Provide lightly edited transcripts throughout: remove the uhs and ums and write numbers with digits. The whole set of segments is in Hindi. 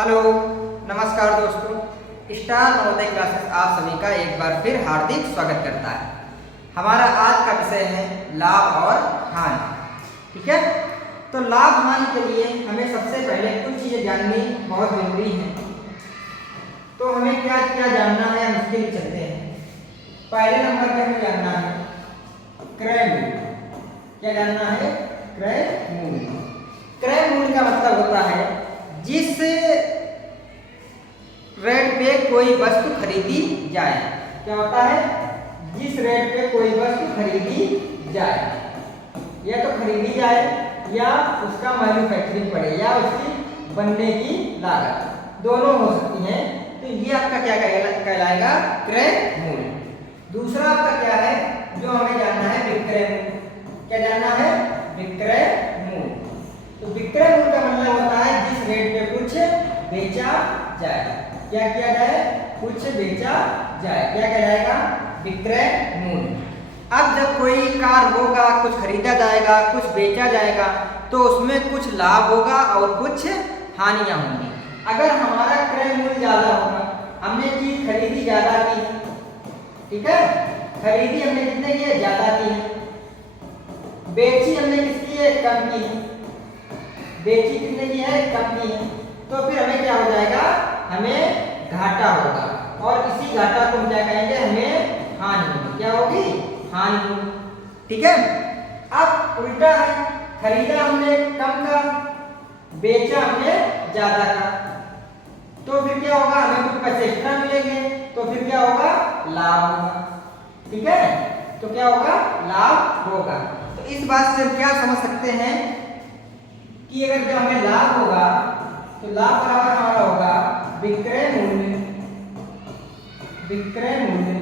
हेलो, नमस्कार दोस्तों। स्टार नवोदय क्लासेस आप सभी का एक बार फिर हार्दिक स्वागत करता है। हमारा आज का विषय है लाभ और हानि। ठीक है, तो लाभ हानि के लिए हमें सबसे पहले कुछ चीज़ें जाननी बहुत जरूरी है। तो हमें क्या क्या जानना है, हम उसके लिए चलते हैं। पहले नंबर पे हमें जानना है क्रय मूल्य। क्या जानना है? क्रय मूल्य। क्रय मूल्य का मतलब होता है जिस रेट पे कोई वस्तु खरीदी जाए। क्या होता है? जिस रेट पे कोई वस्तु खरीदी जाए, या तो खरीदी जाए या उसका मैन्युफैक्चरिंग पड़े या उसकी बनने की लागत, दोनों हो सकती हैं। तो ये आपका क्या कहलाएगा? क्रय मूल्य। दूसरा आपका क्या है जो हमें जानना है? विक्रय मूल्य। क्या जानना है? विक्रय मूल्य। तो विक्रय मूल्य का मतलब होता है जिस रेट पे कुछ बेचा जाए। क्या किया जाए? कुछ बेचा जाए। क्या कहलाएगा? विक्रय मूल्य। अब जब कोई कार होगा, कुछ खरीदा जाएगा, कुछ बेचा जाएगा, तो उसमें कुछ लाभ होगा और कुछ हानियां होंगी। अगर हमारा क्रय मूल्य ज्यादा होगा, हमने चीज खरीदी ज्यादा की, ठीक है, खरीदी हमने कितने की है? ज्यादा की है। बेची हमने किसकी है? कम की है। बेची कितने की है? कम की है। तो फिर हमें क्या हो जाएगा? हमें घाटा होगा, और इसी घाटा को हम क्या कहेंगे? हमें हानि होगी। क्या होगी? हानि होगी। ठीक है। अब उल्टा है, खरीदा हमने कम का, बेचा हमने ज्यादा का, तो फिर क्या होगा? हमें कुछ पैसे एक्स्ट्रा मिलेंगे, तो फिर क्या होगा? लाभ होगा। ठीक है, तो क्या होगा? लाभ होगा। तो इस बात से हम क्या समझ सकते हैं कि अगर जब हमें लाभ होगा तो लाभ बराबर हमारा होगा विक्रय मूल्य, विक्रय मूल्य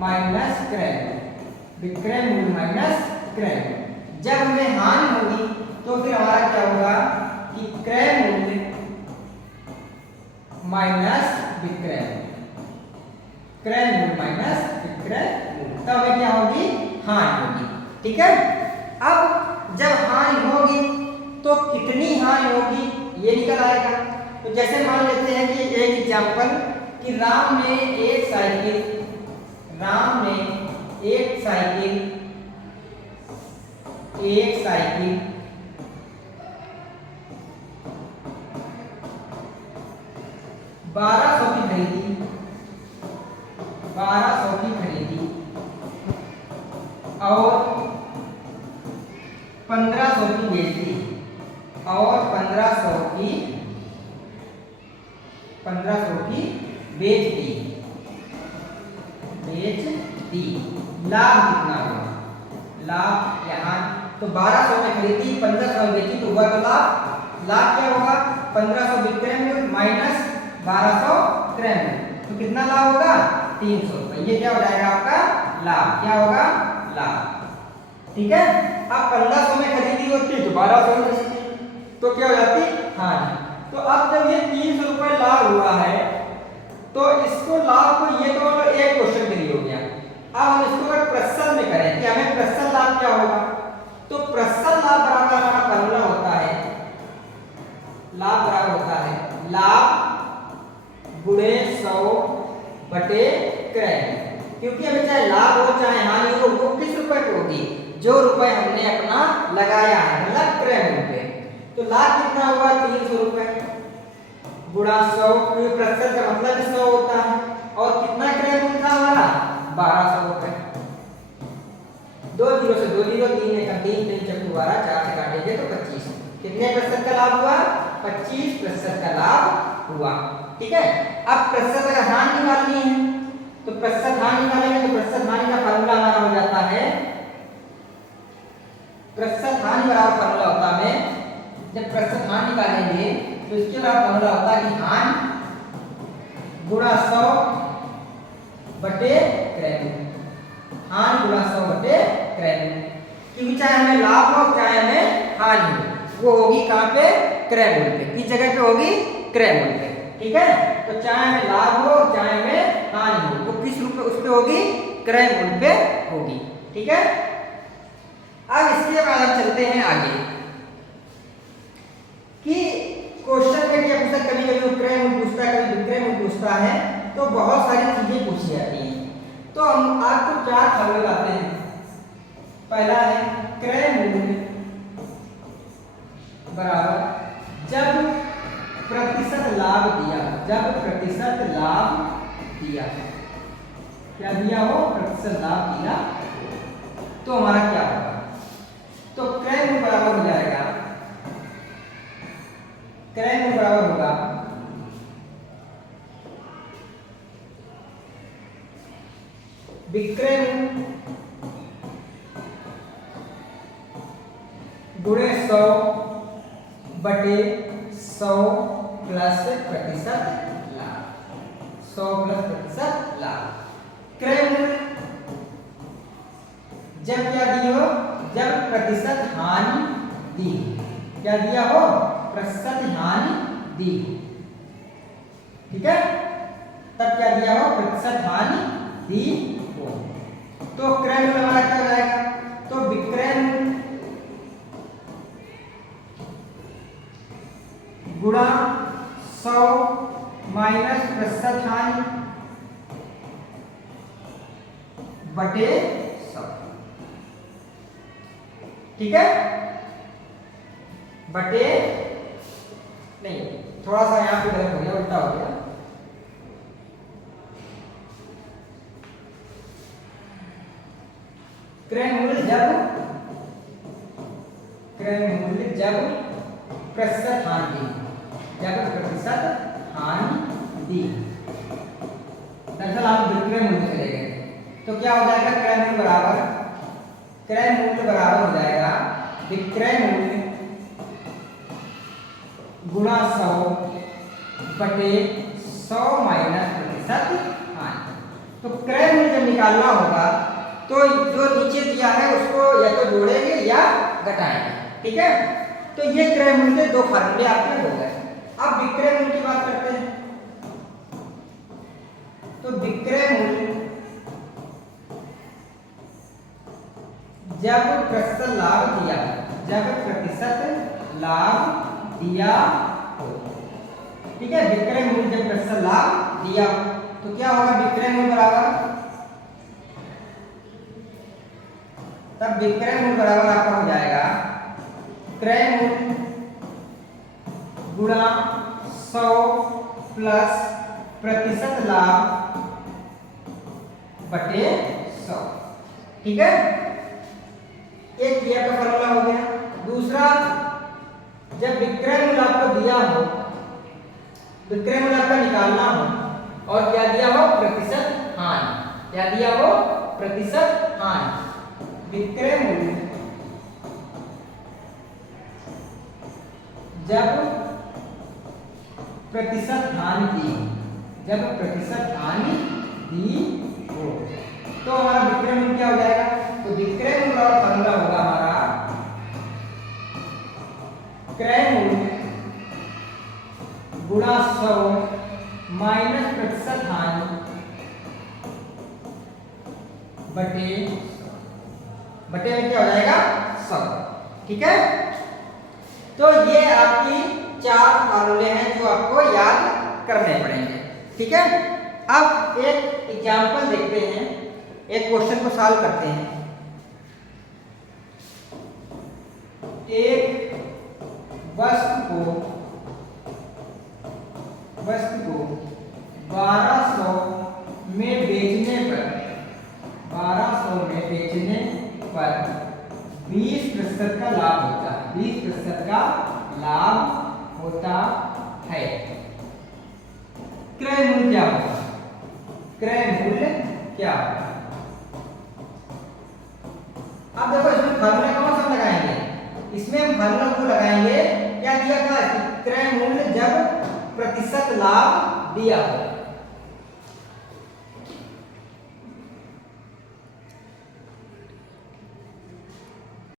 माइनस क्रय मूल्य, विक्रय मूल्य माइनस क्रय मूल्य। जब हमें हानि होगी तो फिर हमारा क्या होगा कि क्रय मूल्य माइनस विक्रय मूल्य, क्रय मूल्य माइनस विक्रय मूल्य। तब हमें क्या होगी? हानि होगी। ठीक है। अब जब हानि होगी तो कितनी हानि होगी ये निकल आएगा। तो जैसे मान लेते हैं कि एक एग्जांपल कि राम ने एक साइकिल 1200 की खरीदी, 1200 की खरीदी और 1500 की बेच दी, और 1500 की बेच दी। लाभ कितना हुआ? लाभ यहाँ तो 1200 में खरीदी, 1500 में बेची, तो हुआ तो लाभ क्या होगा? 1500 विक्रय मूल्य माइनस 1200 क्रय मूल्य, तो कितना लाभ होगा? 300 रुपये। ये क्या हो जाएगा? आपका लाभ। क्या होगा? लाभ। ठीक है। अब 1500 में खरीदी होती तो 1200 में बेचती, तो क्या हो जाती? हानि। तो अब जब ये 300 रुपये लाभ हुआ है, तो इसको लाभ को, ये तो एक क्वेश्चन के लिए हो गया। अब हम इसको अगर प्रतिशत में करें कि हमें प्रतिशत लाभ क्या होगा, तो प्रतिशत लाभ बराबर हमारा फॉर्मूला होता है, लाभ बराबर होता है लाभ गुणे 100 बटे क्रय। क्योंकि हमें चाहे लाभ हो चाहे हानि हो, वो किस रुपए पे होगी? जो रुपए हमने अपना लगाया है, मतलब क्रय मूल्य पे। तो लाभ कितना हुआ? 300 रुपए गुणा 100, प्रतिशत का मतलब 100 होता है, और कितना क्रय मूल्य था हमारा? 1200 रुपए। 2 जीरो से 2 जीरो, 3 एक 3, 3 चौक 12, 4 से काटेंगे तो 25। कितने प्रतिशत का लाभ हुआ? 25% का लाभ हुआ। ठीक है। अब प्रतिशत अगर हानि निकालनी है तो प्रतिशत हानि निकालेंगे, तो प्रतिशत हानि का फार्मूला हमारा हो जाता है, प्रतिशत हानि बराबर फार्मूला होता है, जब प्रतिशत हानि निकालेंगे तो इसके बराबर फार्मूला होता है कि हानि गुणा 100 बटे क्रय मूल्य, हानि गुणा 100 बटे क्रय मूल्य। क्योंकि चाहे हमें लाभ हो चाहे हमें हानि हो, वो होगी कहाँ पे? क्रय मूल्य पे। किस जगह पे होगी? क्रय मूल्य पे। ठीक है। तो चाहे हमें लाभ हो चाहे हमें हानि हो, वो किस रूप में उस पे होगी? क्रय मूल्य पे होगी। ठीक है। अब इसके बाद हम चलते हैं आगे कि क्वेश्चन में क्या पूछा, कभी कभी क्रय आता है तो बहुत सारी चीजें पूछी जाती हैं। तो हम आपको 4 फार्मूले लाते हैं। पहला है क्रय मूल्य बराबर जब प्रतिशत लाभ दिया, जब प्रतिशत लाभ दिया, क्या दिया हो, प्रतिशत लाभ दिया, तो हमारा क्या होगा, तो क्रय मूल्य बराबर हो जाएगा, क्रय मूल्य बराबर होगा विक्रय मूल्य गुणे 100 बटे 100 प्लस प्रतिशत लाभ, 100 प्लस प्रतिशत लाभ। क्रय मूल्य जब क्या दी हो, जब प्रतिशत हानि दी, क्या दिया हो, प्रतिशत हानि दी, ठीक है, तब क्या दिया हो, प्रतिशत हानि दी हो। तो क्रय मूल्य हमारा क्या हो जाएगा, तो विक्रय मूल्य गुणा 100 माइनस प्रतिशत हानि बटे 100, ठीक है, बटे नहीं, थोड़ा सा यहां पे गलत हो गया, उल्टा हो गया, क्रय मूल्य जब प्रतिशत हानि दी, जब प्रतिशत हानि दी, दरअसल आप विक्रय मूल्य चले गए, तो क्या हो जाएगा, क्रय मूल्य बराबर हो जाएगा विक्रय मूल्य गुणा 100 बटे 100 माइनस प्रतिशत हानि। तो क्रय मूल्य जब निकालना होगा तो जो नीचे दिया है उसको या तो जोड़ेंगे या घटाएंगे, ठीक है। तो ये क्रय मूल्य 2 फार्मूले आपके हो गए। अब विक्रय मूल्य की बात करते हैं। तो विक्रय मूल्य जब प्रतिशत लाभ दिया, जब प्रतिशत लाभ दिया हो, ठीक है, विक्रय मूल्य जब प्रतिशत लाभ दिया हो तो क्या होगा, विक्रय मूल्य बराबर, तब विक्रय मूल्य बराबर आपका हो जाएगा क्रय मूल्य गुणा 100 प्लस प्रतिशत लाभ बटे 100, ठीक है। एक ये आपका फॉर्मूला हो गया। दूसरा, जब विक्रय मूल्य आपको दिया हो, विक्रय मूल्य आपका निकालना हो और क्या दिया हो, प्रतिशत हानि, क्या दिया हो, प्रतिशत हानि, विक्रय मूल्य जब प्रतिशत हानि दी, जब प्रतिशत हानि दी हो तो हमारा विक्रय मूल्य क्या हो जाएगा, तो विक्रय मूल्य का फॉर्मूला होगा हमारा क्रय मूल्य गुणा 100 माइनस प्रतिशत हानि बटे में क्या हो जाएगा, 100, ठीक है। तो ये आपकी 4 फार्मूले हैं जो आपको याद करने पड़ेंगे, ठीक है। अब एक एग्जांपल देखते हैं, एक क्वेश्चन को सॉल्व करते हैं। एक वस्तु को 1200 में बेचने पर 20% का लाभ होता है, 20% का लाभ होता है। क्रय मूल्य क्या होगा, क्रय मूल्य क्या होगा। अब देखो इसमें फार्मूला कौन सा लगाएंगे, इसमें हम फार्मूला को लगाएंगे, क्या दिया था, क्रय मूल्य जब प्रतिशत लाभ दिया हो,